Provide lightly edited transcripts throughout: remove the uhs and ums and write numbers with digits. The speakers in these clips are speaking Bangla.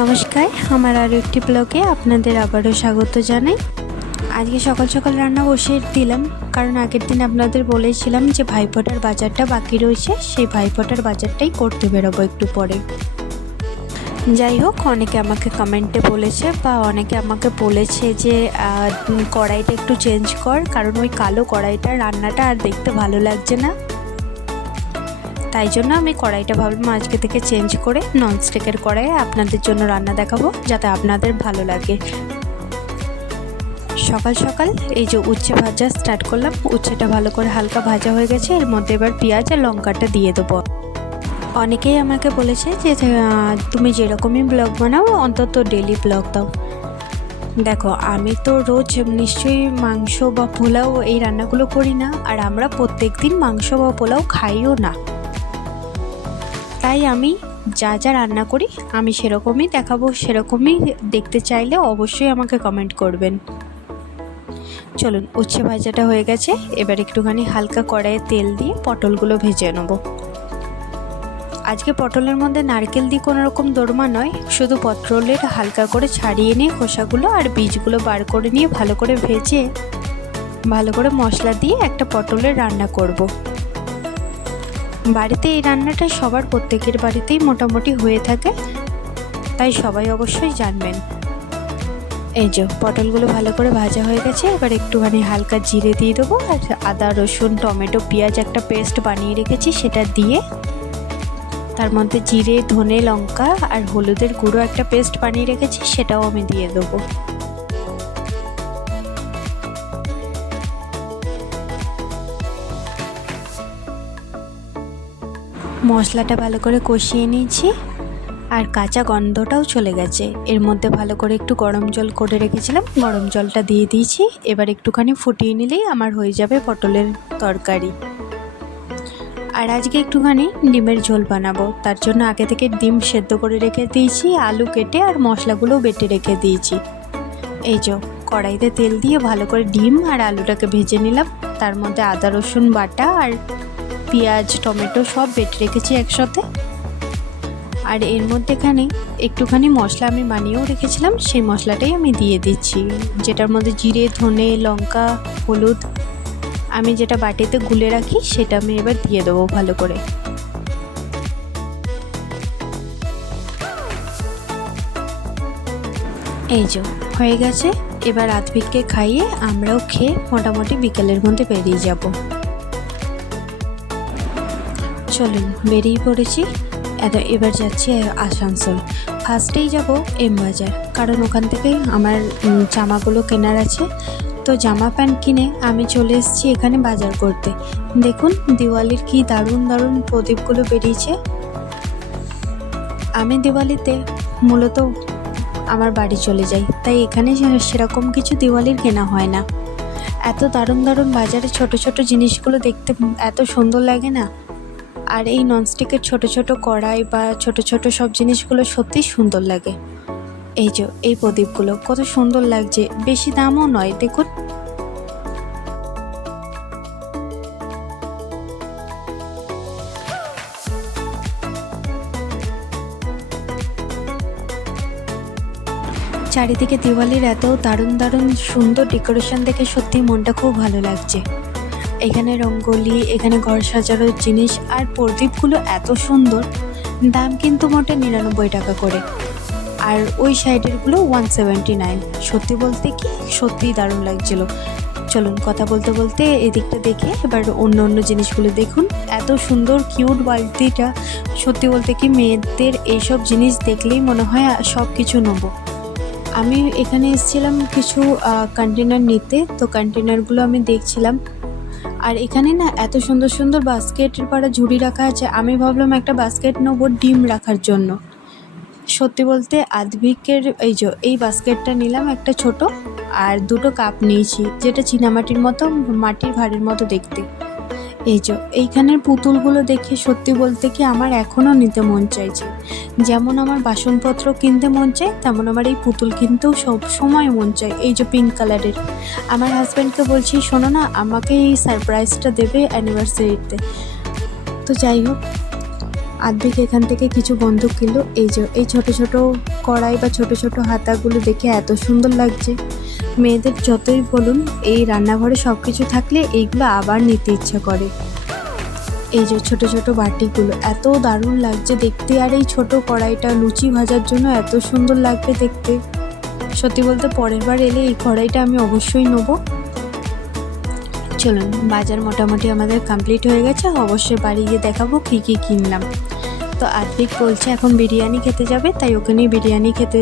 নমস্কার, আমার আরও একটি ব্লগে আপনাদের আবারও স্বাগত জানাই। আজকে সকাল সকাল রান্না বসিয়ে দিলাম, কারণ আগের দিন আপনাদের বলেছিলাম যে ভাইফোঁটার বাজারটা বাকি রয়েছে, সেই ভাইফোঁটার বাজারটাই করতে বেরোবো একটু পরে। যাই হোক, অনেকে আমাকে কমেন্টে বলেছে বা অনেকে আমাকে বলেছে যে কড়াইটা একটু চেঞ্জ কর, কারণ ওই কালো কড়াইটা রান্নাটা আর দেখতে ভালো লাগছে না। তাই জন্য আমি কড়াইটা ভাবলাম আজকে থেকে চেঞ্জ করে ননস্টিকের কড়াইয়ে আপনাদের জন্য রান্না দেখাবো, যাতে আপনাদের ভালো লাগে। সকাল সকাল এই যে উচ্ছে ভাজা স্টার্ট করলাম। উচ্ছেটা ভালো করে হালকা ভাজা হয়ে গেছে, এর মধ্যে এবার পেঁয়াজ আর লঙ্কাটা দিয়ে দেবো। অনেকেই আমাকে বলেছে যে তুমি যেরকমই ব্লগ বানাও অন্তত ডেলি ব্লগ দাও। দেখো, আমি তো রোজ নিশ্চয়ই মাংস বা পোলাও এই রান্নাগুলো করি না, আর আমরা প্রত্যেক দিন মাংস বা পোলাও খাইও না। তাই আমি যা যা রান্না করি আমি সেরকমই দেখাবো। সেরকমই দেখতে চাইলে অবশ্যই আমাকে কমেন্ট করবেন। চলুন, উচ্ছে ভাজাটা হয়ে গেছে, এবার একটুখানি হালকা কড়াইয়ে তেল দিয়ে পটলগুলো ভেজে নেব। আজকে পটলের মধ্যে নারকেল দিয়ে কোনো রকম দোরমা নয়, শুধু পটলের হালকা করে ছাড়িয়ে নিয়ে খোসাগুলো আর বীজগুলো বার করে নিয়ে ভালো করে ভেজে ভালো করে মশলা দিয়ে একটা পটলের রান্না করব। বাড়িতে এই রান্নাটা সবার প্রত্যেকের বাড়িতেই মোটামুটি হয়ে থাকে, তাই সবাই অবশ্যই জানবেন। এই যে পটলগুলো ভালো করে ভাজা হয়ে গেছে, এবার একটুখানি হালকা জিরে দিয়ে দেবো, আর আদা রসুন টমেটো পেঁয়াজ একটা পেস্ট বানিয়ে রেখেছি সেটা দিয়ে, তার মধ্যে জিরে ধনে লঙ্কা আর হলুদের গুঁড়ো একটা পেস্ট বানিয়ে রেখেছি সেটাও আমি দিয়ে দেবো। মশলাটা ভালো করে কষিয়ে নিয়েছি, আর কাঁচা গন্ধটাও চলে গেছে। এর মধ্যে ভালো করে একটু গরম জল করে রেখেছিলাম, গরম জলটা দিয়ে দিয়েছি। এবার একটুখানি ফুটিয়ে নিলেই আমার হয়ে যাবে পটলের তরকারি। আর আজকে একটুখানি ডিমের ঝোল বানাবো, তার জন্য আগে থেকে ডিম সেদ্ধ করে রেখে দিয়েছি, আলু কেটে আর মশলাগুলো বেটে রেখে দিয়েছি। এই যে কড়াইতে তেল দিয়ে ভালো করে ডিম আর আলুটাকে ভেজে নিলাম, তার মধ্যে আদা রসুন বাটা আর পেঁয়াজ টমেটো সব বেটে রেখেছি একসাথে। আর এর মধ্যেখানে একটুখানি মশলা আমি বানিয়েও রেখেছিলাম, সেই মশলাটাই আমি দিয়ে দিচ্ছি, যেটার মধ্যে জিরে ধনে লঙ্কা হলুদ আমি যেটা বাটিতে গুলে রাখি সেটা আমি এবার দিয়ে দেবো ভালো করে। এই যে হয়ে গেছে, এবার আধভিককে খাইয়ে আমরাও খেয়ে মোটামুটি বিকেলের মধ্যে বেরিয়ে যাব। চলুন, বেরিয়ে পড়েছি। এবার যাচ্ছি আসানসোল। ফার্স্টেই যাব এম বাজার, কারণ ওখান থেকে আমার জামাগুলো কেনার আছে। তো জামা প্যান্ট কিনে আমি চলে এসেছি এখানে বাজার করতে। দেখুন দিওয়ালির কি দারুণ দারুণ প্রদীপগুলো বেরিয়েছে। আমি দিওয়ালিতে মূলত আমার বাড়ি চলে যাই, তাই এখানে সেরকম কিছু দিওয়ালির কেনা হয় না। এত দারুণ দারুণ বাজারে ছোট ছোট জিনিসগুলো দেখতে এত সুন্দর লাগে না। আর এই ননস্টিকের ছোট ছোট কড়াই বা ছোট ছোট সব জিনিসগুলো সত্যিই সুন্দর লাগে। এই যে এই প্রদীপগুলো কত সুন্দর লাগছে, বেশি দামও নয়। দেখুন, চারিদিকে দিওয়ালির এত দারুণ দারুণ সুন্দর ডেকোরেশন দেখে সত্যি মনটা খুব ভালো লাগছে। এখানে রঙ্গোলি, এখানে ঘর সাজানোর জিনিস আর প্রদীপগুলো এত সুন্দর। দাম কিন্তু মোটে 99 টাকা করে, আর ওই সাইডেরগুলো 179। সত্যি বলতে কি সত্যিই দারুণ লাগছিল। চলুন, কথা বলতে বলতে এদিকটা দেখে এবার অন্য অন্য জিনিসগুলো দেখুন। এত সুন্দর কিউট বালতিটা, সত্যি বলতে কি মেয়েদের এইসব জিনিস দেখলেই মনে হয় সব কিছু নেবো। আমি এখানে এসেছিলাম কিছু কন্টেনার নিতে, তো কন্টেনারগুলো আমি দেখছিলাম। আর এখানে না এত সুন্দর সুন্দর বাস্কেটের পাড়া ঝুড়ি রাখা আছে। আমি ভাবলাম একটা বাস্কেট নেবো ডিম রাখার জন্য। সত্যি বলতে আধভিকের এই বাস্কেটটা নিলাম একটা ছোট, আর দুটো কাপ নিয়েছি, যেটা চীনামাটির মতো মাটির ভাঁড়ের মতো দেখতে। এইখানের পুতুলগুলো দেখে সত্যি বলতে কি আমার এখনও নিতে মন চাইছে। যেমন আমার বাসনপত্র কিনতে মন চায়, তেমন আমার এই পুতুল কিনতেও সব সময় মন চায়। এই যে পিঙ্ক কালারের, আমার হাজব্যান্ডকে বলছি শোনো না, আমাকে এই সারপ্রাইজটা দেবে অ্যানিভার্সারিতে। তো যাই হোক, আদ্বিক এখান থেকে কিছু বন্দুক কিনলো। এই যে এই ছোট ছোট কড়াই বা ছোট ছোট হাতাগুলো দেখে এত সুন্দর লাগছে। মেয়েদের যতই বলুন, এই রান্নাঘরে সব কিছু থাকলে এইগুলো আবার নিতে ইচ্ছা করে। এই যে ছোট ছোট বাটিগুলো এত দারুণ লাগছে দেখতে, আর এই ছোট কড়াইটা লুচি ভাজার জন্য এত সুন্দর লাগবে দেখতে। সত্যি বলতে পরের বার এলে এই কড়াইটা আমি অবশ্যই নেবো। চলুন, বাজার মোটামুটি আমাদের কমপ্লিট হয়ে গেছে, অবশ্যই বাড়ি গিয়ে দেখাবো কী কী কিনলাম। তো আদ্বিক বলছে এখন বিরিয়ানি খেতে যাবে, তাই ওকে নিয়ে বিরিয়ানি খেতে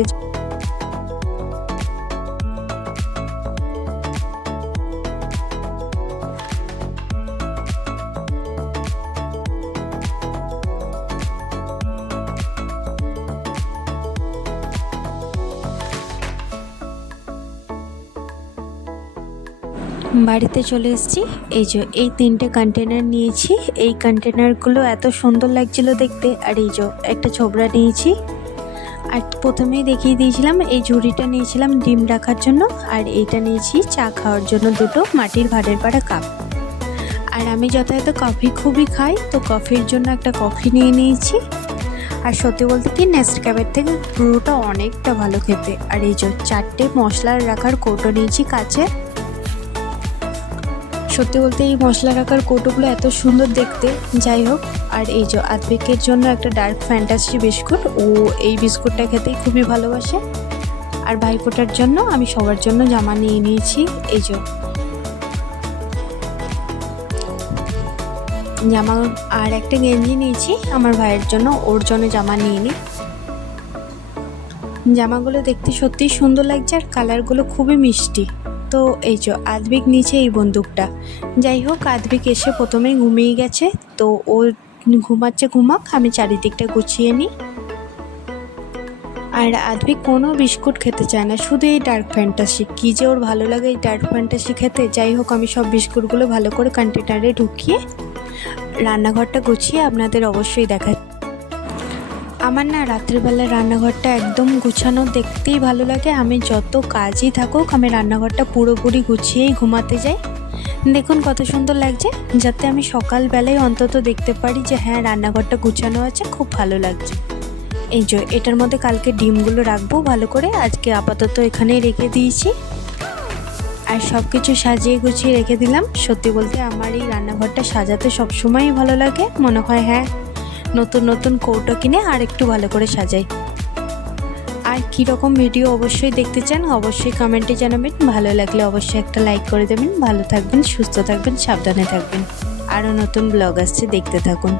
বাড়িতে চলে এসেছি। এই যে এই 3টে কন্টেনার নিয়েছি, এই কন্টেনারগুলো এত সুন্দর লাগছিল দেখতে। আর এই যে একটা ছোবড়া নিয়েছি, আর প্রথমেই দেখিয়ে দিয়েছিলাম এই ঝুড়িটা নিয়েছিলাম ডিম রাখার জন্য, আর এইটা নিয়েছি চা খাওয়ার জন্য 2টো মাটির ভাঁড়ের পাড়া কাপ। আর আমি যথাযথ কফি খুবই খাই, তো কফির জন্য একটা কফি নিয়ে নিয়েছি। আর সত্যি বলতে কি নেস্টক্যাফের থেকে পুরোটা অনেকটা ভালো খেতে। আর এই যে 4টে মশলার রাখার কৌটো নিয়েছি কাচের। সত্যি বলতে এই মশলা রাখার কৌটোগুলো এত সুন্দর দেখতে। যাই হোক, আর এই যে আদ্বিকের জন্য একটা ডার্ক ফ্যান্টাসি বিস্কুট, ও এই বিস্কুটটা খেতেই খুবই ভালোবাসে। আর ভাইফোঁটার জন্য আমি সবার জন্য জামা নিয়ে নিয়েছি। এই যে জামা আর একটা গেঞ্জি নিয়েছি আমার ভাইয়ের জন্য, ওর জন্য জামা নিয়ে নিই। জামাগুলো দেখতে সত্যিই সুন্দর লাগছে, আর কালারগুলো খুবই মিষ্টি। তো এই যে আদ্বিক নিচে এই বন্দুকটা। যাই হোক, আদ্বিক এসে প্রথমেই ঘুমিয়ে গেছে, তো ও ঘুমাচ্ছে, ঘুমাক, আমি চারিদিকটা গুছিয়ে নিই। আর আদ্বিক কোনো বিস্কুট খেতে চায় না, শুধু এই ডার্ক ফ্যান্টাসি। কী যে ওর ভালো লাগে এই ডার্ক ফ্যান্টাসি খেতে। যাই হোক, আমি সব বিস্কুটগুলো ভালো করে কন্টেনারে ঢুকিয়ে রান্নাঘরটা গুছিয়ে আপনাদের অবশ্যই দেখাচ্ছি। আমার না রাত্রিবেলা রান্নাঘরটা একদম গুছানো দেখতেই ভালো লাগে। আমি যত কাজই থাকুক, আমি রান্নাঘরটা পুরোপুরি গুছিয়েই ঘুমাতে যাই। দেখুন কত সুন্দর লাগছে, যাতে আমি সকালবেলায় অন্তত দেখতে পারি যে হ্যাঁ রান্নাঘরটা গুছানো আছে, খুব ভালো লাগছে। এই যে এটার মধ্যে কালকে ডিমগুলো রাখবো ভালো করে, আজকে আপাতত এখানেই রেখে দিয়েছি। আর সব কিছু সাজিয়ে গুছিয়ে রেখে দিলাম। সত্যি বলতে আমার এই রান্নাঘরটা সাজাতে সবসময়ই ভালো লাগে, মনে হয় হ্যাঁ নতুন নতুন কৌটো কিনে আর একটু ভালো করে সাজাই। আর কীরকম ভিডিও অবশ্যই দেখতে চান অবশ্যই কমেন্টে জানাবেন। ভালো লাগলে অবশ্যই একটা লাইক করে দেবেন। ভালো থাকবেন, সুস্থ থাকবেন, সাবধানে থাকবেন। আরও নতুন ব্লগ আসছে, দেখতে থাকুন।